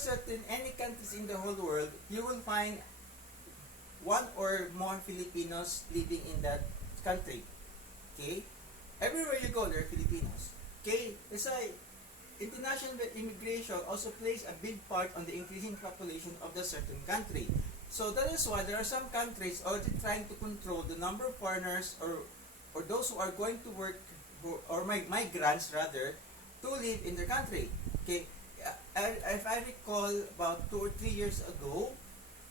certain any countries in the whole world, you will find one or more Filipinos living in that country. Okay? Everywhere you go, there are Filipinos. Okay? It's like international immigration also plays a big part on the increasing population of the certain country. So that is why there are some countries already trying to control the number of foreigners or those who are going to work or migrants rather to live in their country. Okay, if I recall about 2 or 3 years ago,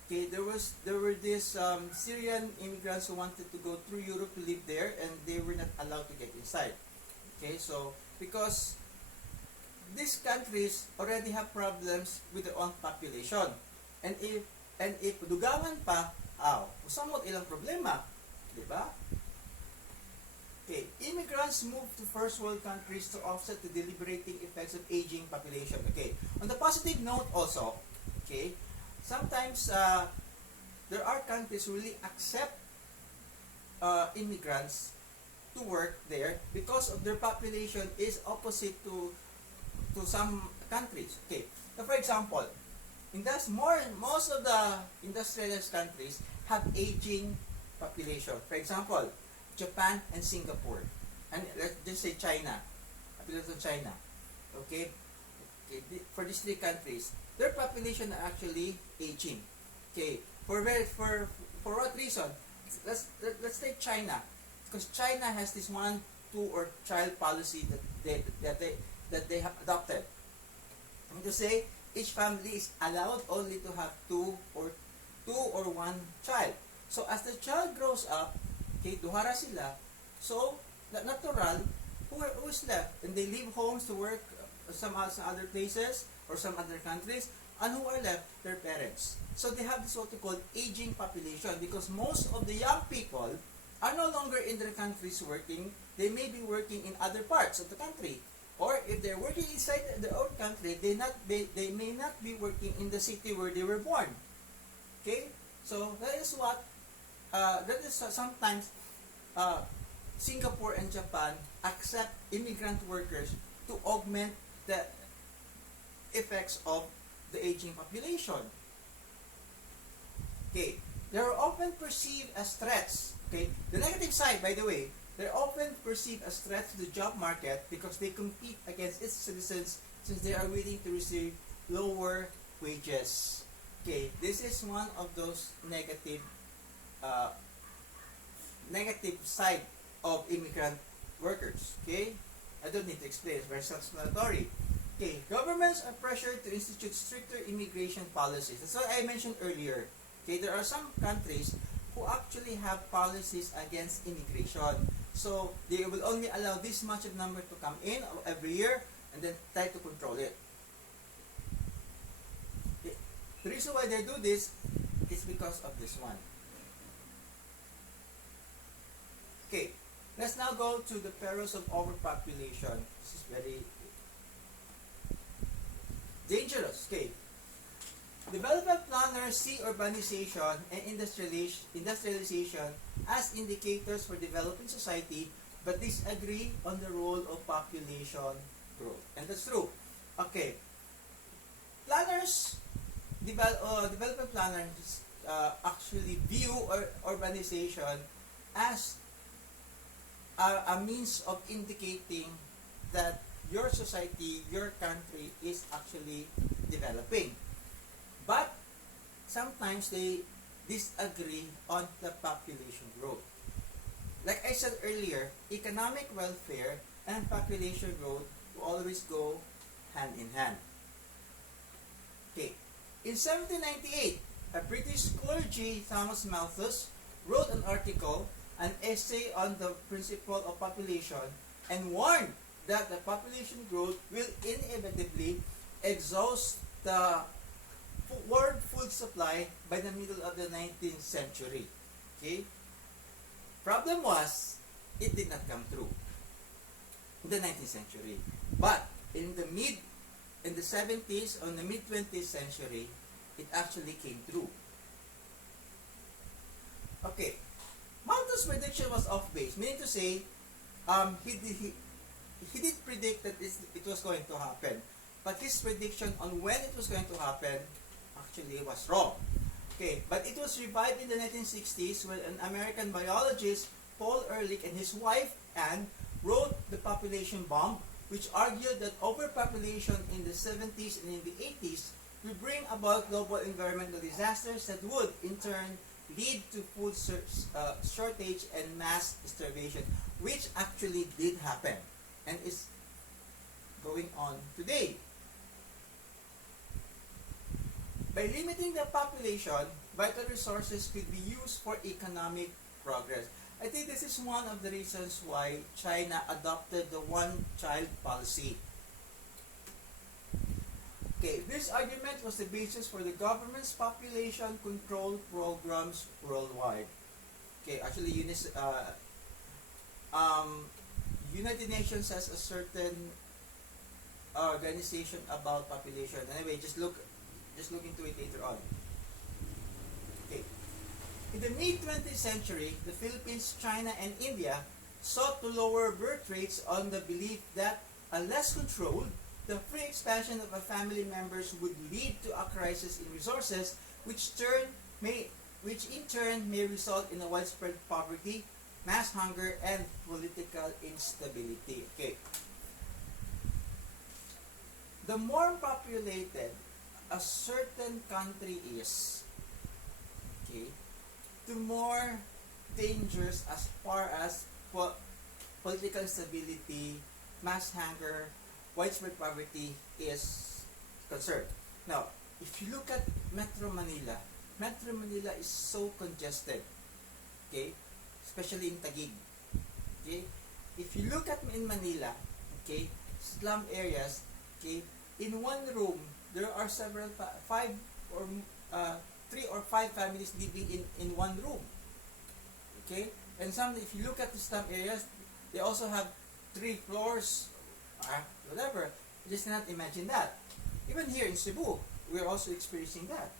okay, there were these Syrian immigrants who wanted to go through Europe to live there, and they were not allowed to get inside. Okay, so because these countries already have problems with their own population, and if dugangan pa, samot ilang problema, di ba? Okay, immigrants move to first world countries to offset the debilitating effects of aging population. Okay, on the positive note also, okay, sometimes there are countries who really accept immigrants to work there because of their population is opposite to some countries. Okay, so for example, most of the industrialized countries have aging population. For example, Japan and Singapore, and let's just say China, population of China. Okay, for these three countries, their population are actually aging. Okay, for what reason? Let's take China, because China has this 1, 2 or child policy that they have adopted. I mean to say, each family is allowed only to have two or one child. So as the child grows up, okay, duhara sila. So natural, who is left, and they leave homes to work some other places or some other countries, and who are left, their parents. So they have this what we call aging population, because most of the young people are no longer in their countries working. They may be working in other parts of the country, or if they're working inside their own country, they may not be working in the city where they were born. Okay, so that is what sometimes Singapore and Japan accept immigrant workers to augment the effects of the aging population. Okay, they are often perceived as threats. Okay, the negative side, by the way, they're often perceived as threats to the job market because they compete against its citizens since they are willing to receive lower wages. Okay, this is one of those negative side of immigrant workers. Okay, I don't need to explain, it's very self-explanatory. Okay, governments are pressured to institute stricter immigration policies. That's what I mentioned earlier. Okay, there are some countries who actually have policies against immigration. So they will only allow this much of number to come in every year and then try to control it. Okay. The reason why they do this is because of this one. Okay, let's now go to the perils of overpopulation. This is very dangerous. Okay. Development planners see urbanization and industrialization as indicators for developing society, but disagree on the role of population growth. And that's true. Okay. Development planners actually view urbanization as a means of indicating that your society, your country is actually developing. But sometimes they disagree on the population growth. Like I said earlier, economic welfare and population growth will always go hand in hand. Okay. In 1798, a British clergy, Thomas Malthus, wrote an article, an essay on the principle of population, and warned that the population growth will inevitably exhaust the world food supply by the middle of the 19th century. Okay? Problem was, it did not come true in the 19th century. But in the mid 20th century, it actually came true. Okay. Malthus' prediction was off base, meaning to say, he did predict that it was going to happen. but his prediction on when it was going to happen actually was wrong. Okay, but it was revived in the 1960s when an American biologist, Paul Ehrlich, and his wife Anne wrote The Population Bomb, which argued that overpopulation in the 70s and in the 80s will bring about global environmental disasters that would, in turn, lead to food shortage and mass starvation, which actually did happen and is going on today. By limiting the population, vital resources could be used for economic progress. I think this is one of the reasons why China adopted the one-child policy. Okay, this argument was the basis for the government's population control programs worldwide. Okay, actually, United Nations has a certain organization about population. Anyway, just look into it later on. Okay. In the mid-20th century, the Philippines, China, and India sought to lower birth rates on the belief that, unless controlled, the free expansion of a family members would lead to a crisis in resources, which in turn may result in a widespread poverty, mass hunger, and political instability. Okay. The more populated a certain country is, okay, the more dangerous as far as political instability, mass hunger, widespread poverty is concerned. Now, if you look at Metro Manila is so congested, okay, especially in Taguig. Okay, if you look at in Manila, okay, slum areas, okay, in one room there are three or five families living in one room. Okay, and some, if you look at the slum areas, they also have 3 floors, whatever. You just cannot imagine that. Even here in Cebu, we're also experiencing that.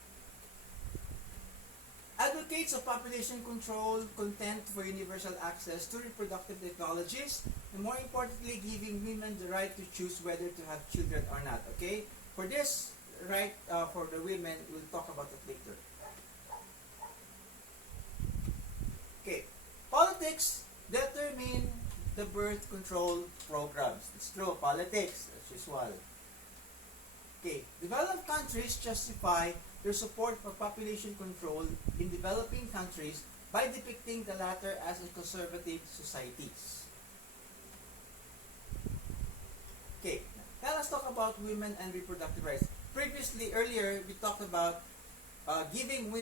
Advocates of population control contend for universal access to reproductive technologies, and more importantly, giving women the right to choose whether to have children or not. Okay, for this right for the women, we'll talk about it later. Okay, politics determine the birth control programs. It's true, politics as usual. Okay, developed countries justify their support for population control in developing countries by depicting the latter as conservative societies. Okay, now let's talk about women and reproductive rights. Earlier, we talked about giving women